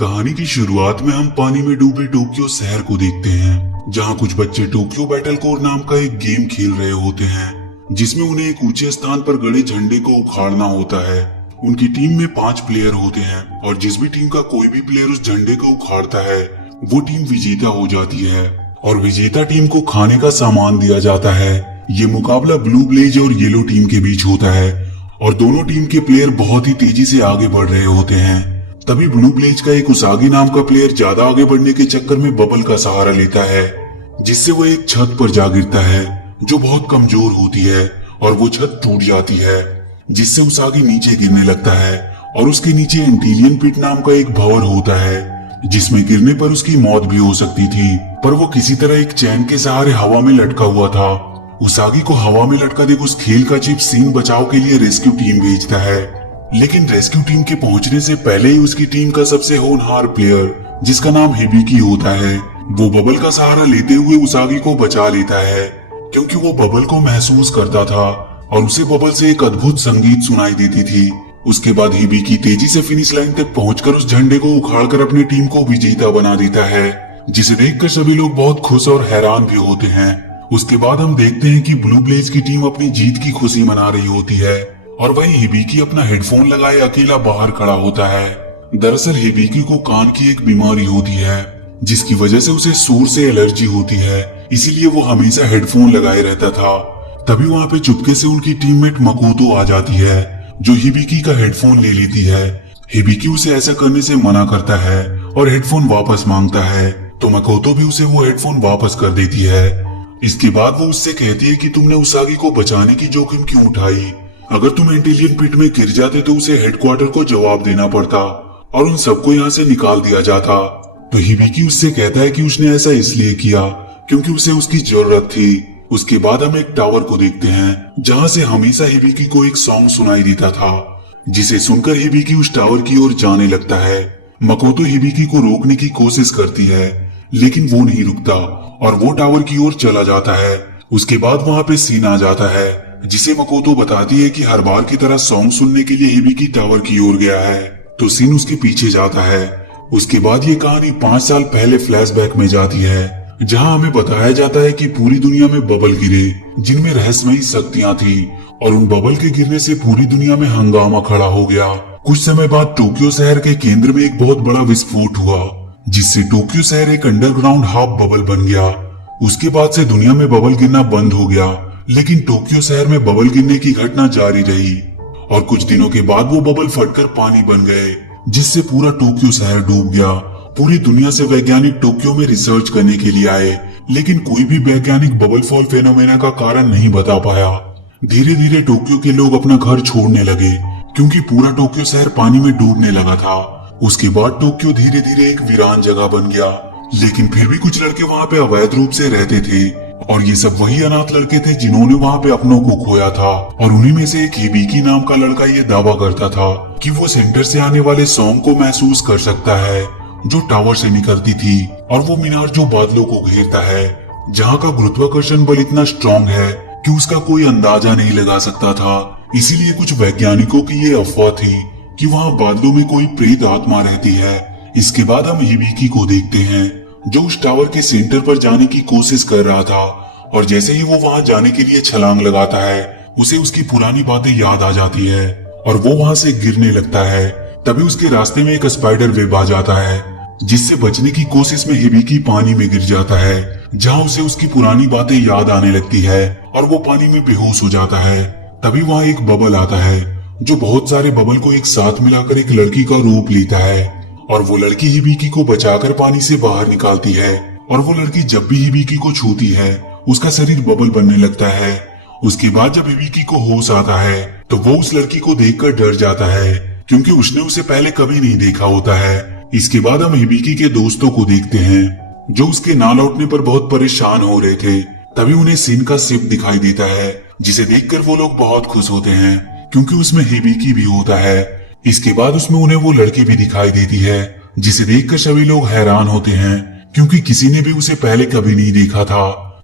कहानी की शुरुआत में हम पानी में डूबे टोक्यो शहर को देखते हैं, जहां कुछ बच्चे टोक्यो बैटल कोर नाम का एक गेम खेल रहे होते हैं, जिसमें उन्हें एक ऊंचे स्थान पर गड़े झंडे को उखाड़ना होता है। उनकी टीम में 5 प्लेयर होते हैं और जिस भी टीम का कोई भी प्लेयर उस झंडे को उखाड़ता है वो टीम विजेता हो जाती है और विजेता टीम को खाने का सामान दिया जाता है। ये मुकाबला ब्लू ब्लेज और येलो टीम के बीच होता है और दोनों टीम के प्लेयर बहुत ही तेजी से आगे बढ़ रहे होते हैं। तभी ब्लू ब्लेज का एक उसागी नाम का प्लेयर ज्यादा आगे बढ़ने के चक्कर में बबल का सहारा लेता है, जिससे वो एक छत पर जा गिरता है जो बहुत कमजोर होती है और वो छत टूट जाती है, जिससे उसागी नीचे गिरने लगता है और उसके नीचे एंटीलियन पिट नाम का एक भंवर होता है, जिसमें गिरने पर उसकी मौत भी हो सकती थी, पर वो किसी तरह एक चैन के सहारे हवा में लटका हुआ था। उसागी को हवा में लटका देख उस खेल का चीफ सीन बचाव के लिए रेस्क्यू टीम भेजता है, लेकिन रेस्क्यू टीम के पहुंचने से पहले ही उसकी टीम का सबसे होनहार प्लेयर, जिसका नाम हिबिकी होता है, वो बबल का सहारा लेते हुए उसागी को बचा लेता है, क्योंकि वो बबल को महसूस करता था और उसे बबल से एक अद्भुत संगीत सुनाई देती थी। उसके बाद हिबिकी तेजी से फिनिश लाइन तक पहुंचकर उस झंडे को उखाड़कर अपनी टीम को विजेता बना देता है, जिसे देखकर सभी लोग बहुत खुश और हैरान भी होते हैं। उसके बाद हम देखते हैं कि ब्लू ब्लेज की टीम अपनी जीत की खुशी मना रही होती है और वहीं हिबिकी अपना हेडफोन लगाए अकेला बाहर खड़ा होता है। दरअसल हिबिकी को कान की एक बीमारी होती है, जिसकी वजह से उसे शोर से एलर्जी होती है, इसीलिए वो हमेशा हेडफोन लगाए रहता था। तभी वहाँ पे चुपके से उनकी टीममेट मकोतो आ जाती है, जो हिबिकी का हेडफोन ले लेती है। हिबिकी उसे ऐसा करने से मना करता है और हेडफोन वापस मांगता है, तो मकोतो भी उसे वो हेडफोन वापस कर देती है। इसके बाद वो उससे कहती है कि तुमने उसागी को बचाने की जोखिम क्यों उठाई? अगर तुम एंटीलियन पिट में गिर जाते तो उसे हेडक्वार्टर को जवाब देना पड़ता और उन सबको यहाँ से निकाल दिया जाता। तो हिबिकी उससे कहता है कि उसने ऐसा इसलिए किया क्योंकि उसे उसकी जरूरत थी। उसके बाद हम एक टावर को देखते हैं, जहाँ से हमेशा हिबिकी को एक सॉन्ग सुनाई देता था, जिसे सुनकर हिबिकी उस टावर की ओर जाने लगता है। मकोतो हिबिकी को रोकने की कोशिश करती है, लेकिन वो नहीं रुकता और वो टावर की ओर चला जाता है। उसके बाद वहाँ पे सीन आ जाता है, जिसे मकोतो बताती है कि हर बार की तरह सॉन्ग सुनने के लिए हिबिकी टावर की ओर गया है, तो सीन उसके पीछे जाता है। उसके बाद ये कहानी 5 साल पहले फ्लैशबैक में जाती है, जहाँ हमें बताया जाता है कि पूरी दुनिया में बबल गिरे जिनमें रहस्यमयी शक्तियाँ थी और उन बबल के गिरने से पूरी दुनिया में हंगामा खड़ा हो गया। कुछ समय बाद टोक्यो शहर के केंद्र में एक बहुत बड़ा विस्फोट हुआ, जिससे टोक्यो शहर एक अंडरग्राउंड हाफ बबल बन गया। उसके बाद से दुनिया में बबल गिरना बंद हो गया, लेकिन टोक्यो शहर में बबल गिरने की घटना जारी रही और कुछ दिनों के बाद वो बबल फटकर पानी बन गए, जिससे पूरा टोक्यो शहर डूब गया। पूरी दुनिया से वैज्ञानिक टोक्यो में रिसर्च करने के लिए आए, लेकिन कोई भी वैज्ञानिक बबल फॉल फेनोमेना का कारण नहीं बता पाया। धीरे धीरे टोक्यो के लोग अपना घर छोड़ने लगे, क्योंकि पूरा टोक्यो शहर पानी में डूबने लगा था। उसके बाद टोक्यो धीरे धीरे एक वीरान जगह बन गया, लेकिन फिर भी कुछ लड़के वहाँ पे अवैध रूप से रहते थे और ये सब वही अनाथ लड़के थे जिन्होंने वहाँ पे अपनों को खोया था। और उन्हीं में से एक हिबिकी नाम का लड़का ये दावा करता था कि वो सेंटर से आने वाले सॉन्ग को महसूस कर सकता है, जो टावर से निकलती थी, और वो मीनार जो बादलों को घेरता है, जहाँ का गुरुत्वाकर्षण बल इतना स्ट्रॉन्ग है कि उसका कोई अंदाजा नहीं लगा सकता था। इसीलिए कुछ वैज्ञानिकों की ये अफवाह थी कि वहाँ बादलों में कोई प्रेत आत्मा रहती है। इसके बाद हम हिबिकी को देखते हैं, जो उस टावर के सेंटर पर जाने की कोशिश कर रहा था, और जैसे ही वो वहां जाने के लिए छलांग लगाता है, उसे उसकी पुरानी बातें याद आ जाती है और वो वहां से गिरने लगता है। तभी उसके रास्ते में एक स्पाइडर वेब आ जाता है, जिससे बचने की कोशिश में हिबिकी पानी में गिर जाता है, जहां उसे उसकी पुरानी बातें याद आने लगती है और वो पानी में बेहोश हो जाता है। तभी वहां एक बबल आता है, जो बहुत सारे बबल को एक साथ मिलाकर एक लड़की का रूप लेता है और वो लड़की हिबिकी को बचाकर पानी से बाहर निकालती है। और वो लड़की जब भी हिबिकी को छूती है, उसका शरीर बबल बनने लगता है। उसके बाद जब हिबिकी को होश आता है, तो वो उस लड़की को देखकर डर जाता है, क्योंकि उसने उसे पहले कभी नहीं देखा होता है। इसके बाद हम हिबिकी के दोस्तों को देखते हैं, जो उसके ना लौटने पर बहुत परेशान हो रहे थे। तभी उन्हें सिन का शिप दिखाई देता है, जिसे देखकर वो लोग बहुत खुश होते हैं, क्योंकि उसमें हिबिकी भी होता है। इसके बाद उसमें उन्हें वो लड़की भी दिखाई देती है, जिसे देखकर सभी लोग हैरान होते हैं, क्योंकि किसी ने भी उसे पहले कभी नहीं देखा था।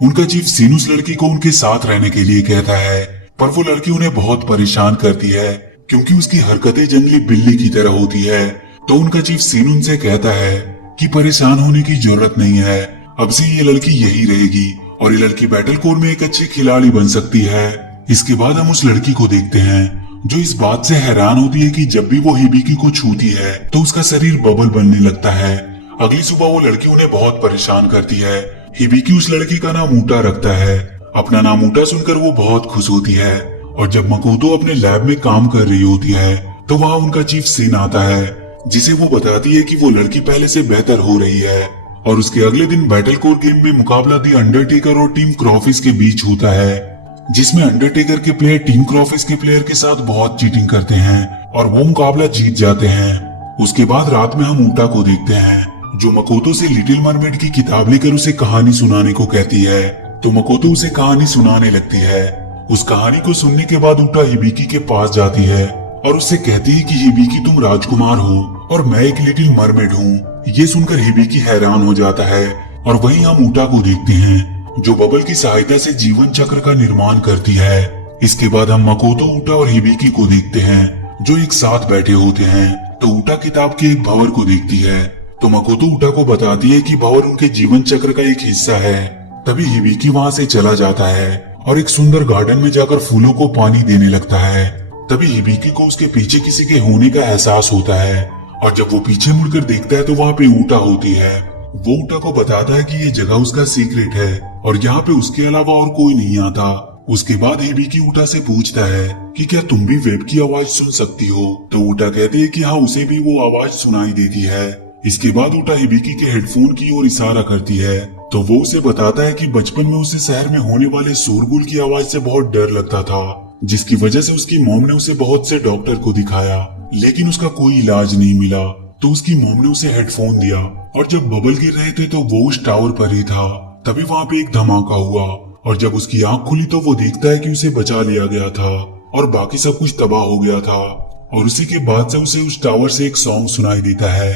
उनका चीफ सीन उस लड़की को उनके साथ रहने के लिए कहता है, पर वो लड़की उन्हें बहुत परेशान करती है, क्योंकि उसकी हरकतें जंगली बिल्ली की तरह होती है तो उनका चीफ सीन उनसे कहता है कि परेशान होने की जरूरत नहीं है, अब से ये लड़की यही रहेगी और ये लड़की बैटल कोर में एक अच्छी खिलाड़ी बन सकती है। इसके बाद हम उस लड़की को देखते हैं जो इस बात से हैरान होती है कि जब भी वो हिबिकी को छूती है तो उसका शरीर बबल बनने लगता है। अगली सुबह वो लड़की उन्हें बहुत परेशान करती है। हिबिकी उस लड़की का नाम ऊटा रखता है। अपना नाम ऊटा सुनकर वो बहुत खुश होती है और जब मकोतो अपने लैब में काम कर रही होती है तो वहाँ उनका चीफ सीन आता है जिसे वो बताती है कि वो लड़की पहले से बेहतर हो रही है। और उसके अगले दिन बैटल कोर गेम में मुकाबला दी अंडरटेकर और टीम क्रॉफिस के बीच होता है, जिसमें अंडरटेकर के प्लेयर टीम क्रॉफिस के प्लेयर के साथ बहुत चीटिंग करते हैं और वो मुकाबला जीत जाते हैं। उसके बाद रात में हम ऊटा को देखते हैं जो मकोतो से लिटिल मरमेड की किताब लेकर उसे कहानी सुनाने को कहती है। तो मकोतो उसे कहानी सुनाने लगती है। उस कहानी को सुनने के बाद ऊटा हिबिकी के पास जाती है और उससे कहती है कि हिबिकी तुम राजकुमार हो और मैं एक लिटिल मरमेड हूँ। ये सुनकर हिबिकी हैरान हो जाता है और वहीं हम ऊटा को देखते हैं जो बबल की सहायता से जीवन चक्र का निर्माण करती है। इसके बाद हम मकोतो, ऊटा और हिबिकी को देखते हैं जो एक साथ बैठे होते हैं। तो ऊटा किताब के एक भंवर को देखती है तो मकोतो ऊटा को बताती है कि भंवर उनके जीवन चक्र का एक हिस्सा है। तभी हिबिकी वहाँ से चला जाता है और एक सुंदर गार्डन में जाकर फूलों को पानी देने लगता है। तभी हिबिकी को उसके पीछे किसी के होने का एहसास होता है और जब वो पीछे मुड़कर देखता है तो वहाँ पे ऊटा होती है। वो ऊटा को बताता है कि ये जगह उसका सीक्रेट है और यहाँ पे उसके अलावा और कोई नहीं आता। उसके बाद हिबिकी ऊटा से पूछता है कि क्या तुम भी वेब की आवाज सुन सकती हो? तो ऊटा कहती है कि हाँ, उसे भी वो आवाज सुनाई देती है। इसके बाद ऊटा हिबिकी के हेडफोन की ओर इशारा करती है तो वो उसे बताता है कि बचपन में उसे शहर में होने वाले शोरगुल की आवाज से बहुत डर लगता था, जिसकी वजह से उसकी मॉम ने उसे बहुत से डॉक्टर को दिखाया लेकिन उसका कोई इलाज नहीं मिला। तो उसकी मॉम ने उसे हेडफोन दिया और जब बबल गिर रहे थे तो वो उस टावर पर ही था। तभी वहाँ पे एक धमाका हुआ और जब उसकी आंख खुली तो वो देखता है कि उसे बचा लिया गया था और बाकी सब कुछ तबाह हो गया था। और उसी के बाद से उसे उस टावर से एक सॉन्ग सुनाई देता है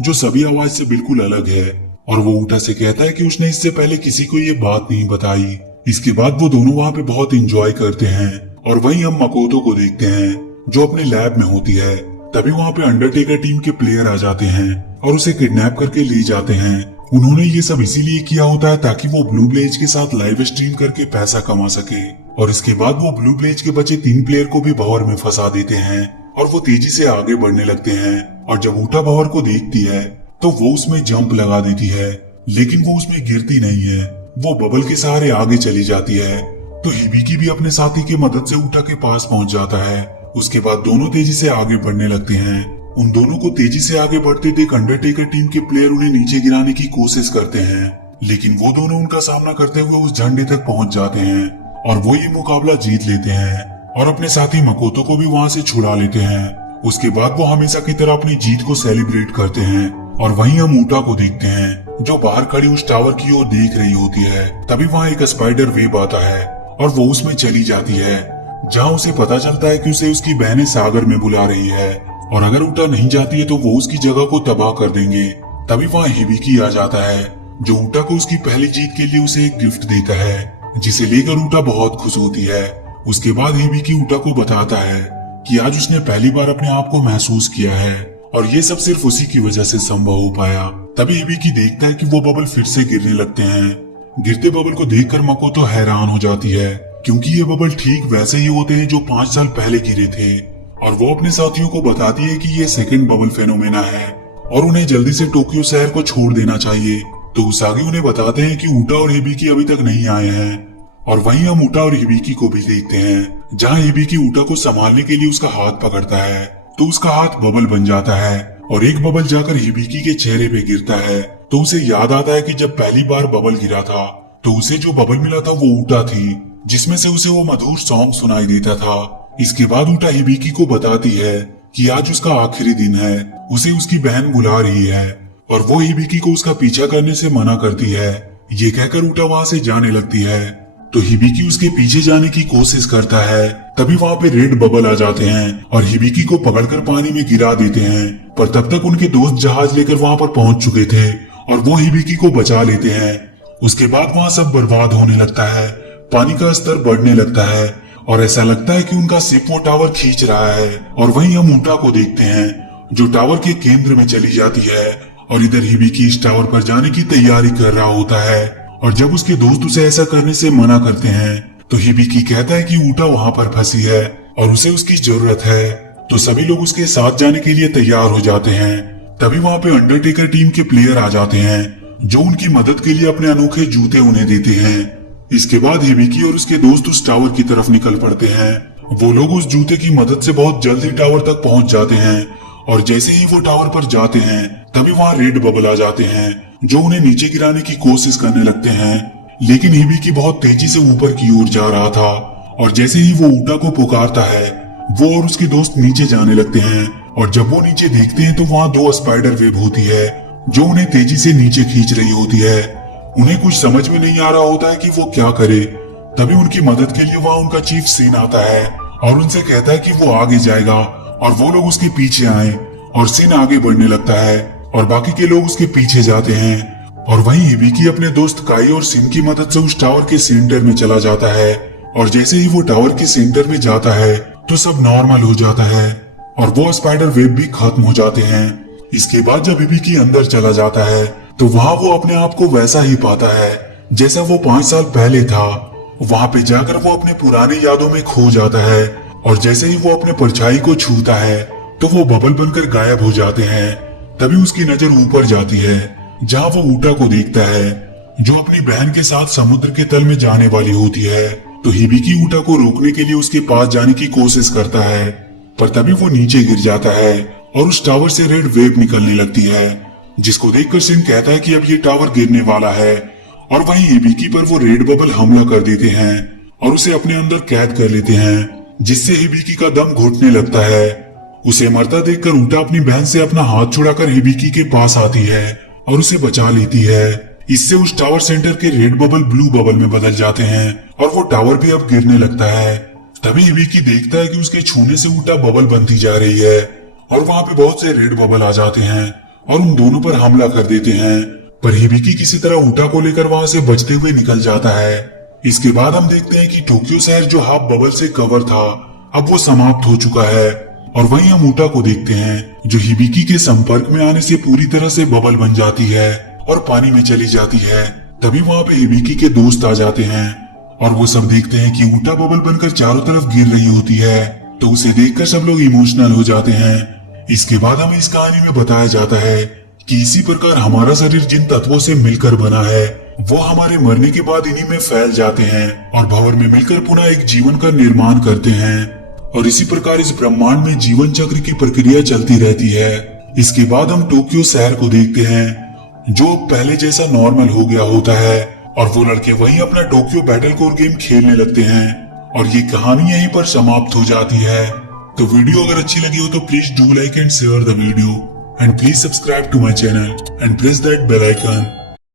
जो सभी आवाज से बिल्कुल अलग है और वो ऊटा से कहता है कि उसने इससे पहले किसी को ये बात नहीं बताई। इसके बाद वो दोनों वहाँ पे बहुत एंजॉय करते हैं और वहीं हम मकोतो को देखते हैं जो अपने लैब में होती है। तभी वहाँ पे अंडरटेकर टीम के प्लेयर आ जाते हैं और उसे किडनैप करके ले जाते हैं। उन्होंने ये सब इसीलिए किया होता है ताकि वो ब्लू ब्लेज के साथ लाइव स्ट्रीम करके पैसा कमा सके। और इसके बाद वो ब्लू ब्लेज के बचे 3 प्लेयर को भी भंवर में फंसा देते हैं और वो तेजी से आगे बढ़ने लगते हैं। और जब ऊटा भंवर को देखती है तो वो उसमें जंप लगा देती है लेकिन वो उसमें गिरती नहीं है, वो बबल के सहारे आगे चली जाती है। तो हिबिकी भी अपने साथी की मदद से ऊटा के पास पहुंच जाता है। उसके बाद दोनों तेजी से आगे बढ़ने लगते हैं। उन दोनों को तेजी से आगे बढ़ते देख अंडरटेकर टीम के प्लेयर उन्हें नीचे गिराने की कोशिश करते हैं लेकिन वो दोनों उनका सामना करते हुए उस झंडे तक पहुंच जाते हैं और वो ये मुकाबला जीत लेते हैं और अपने साथी मकोतो को भी वहां से छुड़ा लेते हैं। उसके बाद वो हमेशा की तरह अपनी जीत को सेलिब्रेट करते हैं और वहीं हम ऊटा को देखते हैं जो बाहर खड़ी उस टावर की ओर देख रही होती है। तभी वहाँ एक स्पाइडर वेब आता है और वो उसमें चली जाती है जहाँ उसे पता चलता है कि उसे उसकी बहनें सागर में बुला रही है और अगर ऊटा नहीं जाती है तो वो उसकी जगह को तबाह कर देंगे। तभी वहाँ हिबिकी आ जाता है जो ऊटा को उसकी पहली जीत के लिए उसे एक गिफ्ट देता है जिसे लेकर ऊटा बहुत खुश होती है। उसके बाद हिबिकी ऊटा को बताता है कि आज उसने पहली बार अपने आप को महसूस किया है और ये सब सिर्फ उसी की वजह से संभव हो पाया। तभी हिबिकी देखता है कि वो बबल फिर से गिरने लगते हैं। गिरते बबल को देखकर मकोतो हैरान हो जाती है क्योंकि ये बबल ठीक वैसे ही होते हैं जो 5 साल पहले गिरे थे और वो अपने साथियों को बताती है कि ये सेकंड बबल फेनोमेना है और उन्हें जल्दी से टोक्यो शहर को छोड़ देना चाहिए। तो उसागी उन्हें बताते हैं कि ऊटा और हिबिकी अभी तक नहीं आए हैं और वहीं हम ऊटा और हिबिकी को भी देखते हैं जहाँ हिबिकी ऊटा को संभालने के लिए उसका हाथ पकड़ता है तो उसका हाथ बबल बन जाता है और एक बबल जाकर हिबिकी के चेहरे पे गिरता है। तो उसे याद आता है कि जब पहली बार बबल गिरा था तो उसे जो बबल मिला था वो ऊटा थी जिसमें से उसे वो मधुर सॉन्ग सुनाई देता था। इसके बाद ऊटा हिबिकी को बताती है कि आज उसका आखिरी दिन है, उसे उसकी बहन बुला रही है और वो हिबिकी को उसका पीछा करने से मना करती है। ये कहकर ऊटा वहाँ से जाने लगती है तो हिबिकी उसके पीछे जाने की कोशिश करता है। तभी वहाँ पे रेड बबल आ जाते हैं और हिबिकी को पकड़कर पानी में गिरा देते हैं पर तब तक उनके दोस्त जहाज लेकर वहाँ पर पहुंच चुके थे और वो हिबिकी को बचा लेते हैं। उसके बाद वहाँ सब बर्बाद होने लगता है, पानी का स्तर बढ़ने लगता है और ऐसा लगता है कि उनका शिप वो टावर खींच रहा है। और वहीं हम ऊटा को देखते हैं जो टावर के केंद्र में चली जाती है और इधर हिबिकी इस टावर पर जाने की तैयारी कर रहा होता है। और जब उसके दोस्त उसे ऐसा करने से मना करते हैं तो हिबिकी कहता है कि ऊटा वहां पर फंसी है और उसे उसकी जरूरत है। तो सभी लोग उसके साथ जाने के लिए तैयार हो जाते हैं। तभी वहां पे अंडरटेकर टीम के प्लेयर आ जाते हैं जो उनकी मदद के लिए अपने अनोखे जूते उन्हें देते हैं। इसके बाद हिबिकी और उसके दोस्त उस टावर की तरफ निकल पड़ते हैं। वो लोग उस जूते की मदद से बहुत जल्दी टावर तक पहुंच जाते हैं और जैसे ही वो टावर पर जाते हैं तभी वहां रेड बबल आ जाते हैं जो उन्हें नीचे गिराने की कोशिश करने लगते हैं। लेकिन हिबिकी बहुत तेजी से ऊपर की ओर जा रहा था और जैसे ही वो ऊटा को पुकारता है वो और उसके दोस्त नीचे जाने लगते हैं। और जब वो नीचे देखते हैं तो वहां 2 स्पाइडर वेब होती है जो उन्हें तेजी से नीचे खींच रही होती है। उन्हें कुछ समझ में नहीं आ रहा होता है कि वो क्या करे। तभी उनकी मदद के लिए वहां उनका चीफ सिन आता है और उनसे कहता है कि वो आगे जाएगा और वो लोग उसके पीछे आए। और सिन आगे बढ़ने लगता है और बाकी के लोग उसके पीछे जाते हैं। और वहीं हिबिकी अपने दोस्त काई और सिन की मदद से उस टावर के सेंटर में चला जाता है। और जैसे ही वो टावर के सेंटर में जाता है तो सब नॉर्मल हो जाता है और वो स्पाइडर वेब भी खत्म हो जाते हैं। इसके बाद जब हिबिकी अंदर चला जाता है तो वहां वो अपने आप को वैसा ही पाता है जैसा वो 5 साल पहले था। वहां पे जाकर वो अपने पुराने यादों में खो जाता है और जैसे ही वो अपने परछाई को छूता है तो वो बबल बनकर गायब हो जाते हैं। तभी उसकी नजर ऊपर जाती है जहां वो ऊटा को देखता है जो अपनी बहन के साथ समुद्र के तल में जाने वाली होती है। तो हिबिकी ऊटा को रोकने के लिए उसके पास जाने की कोशिश करता है पर तभी वो नीचे गिर जाता है और उस टावर से रेड वेव निकलने लगती है जिसको देखकर सिन कहता है कि अब ये टावर गिरने वाला है। और वहीं हिबिकी पर वो रेड बबल हमला कर देते हैं और उसे अपने अंदर कैद कर लेते हैं जिससे हिबिकी का दम घुटने लगता है। उसे मरता देखकर ऊटा अपनी बहन से अपना हाथ छुड़ाकर हिबिकी के पास आती है और उसे बचा लेती है। इससे उस टावर सेंटर के रेड बबल ब्लू बबल में बदल जाते हैं और वो टावर भी अब गिरने लगता है। तभी हिबिकी देखता है कि उसके छूने से ऊटा बबल बनती जा रही है और वहां पे बहुत से रेड बबल आ जाते हैं और उन दोनों पर हमला कर देते हैं। पर हिबिकी किसी तरह ऊटा को लेकर वहां से बचते हुए निकल जाता है। इसके बाद हम देखते हैं कि टोक्यो शहर जो हाफ बबल से कवर था अब वो समाप्त हो चुका है। और वहीं हम ऊटा को देखते हैं जो हिबिकी के संपर्क में आने से पूरी तरह से बबल बन जाती है और पानी में चली जाती है। तभी वहां पे हिबिकी के दोस्त आ जाते हैं और वो सब देखते हैं कि ऊटा बबल बनकर चारों तरफ गिर रही होती है। तो उसे देखकर सब लोग इमोशनल हो जाते हैं। इसके बाद हमें इस कहानी में बताया जाता है कि इसी प्रकार हमारा शरीर जिन तत्वों से मिलकर बना है वो हमारे मरने के बाद इन्हीं में फैल जाते हैं और भंवर में मिलकर पुनः एक जीवन का निर्माण करते हैं। और इसी प्रकार इस ब्रह्मांड में जीवन चक्र की प्रक्रिया चलती रहती है। इसके बाद हम टोक्यो शहर को देखते हैं जो पहले जैसा नॉर्मल हो गया होता है और वो लड़के वहीं अपना टोक्यो बैटल कोर गेम खेलने लगते हैं और ये कहानी यहीं पर समाप्त हो जाती है। तो वीडियो अगर अच्छी लगी हो तो please do like and share the video and please subscribe to my channel and press that bell icon.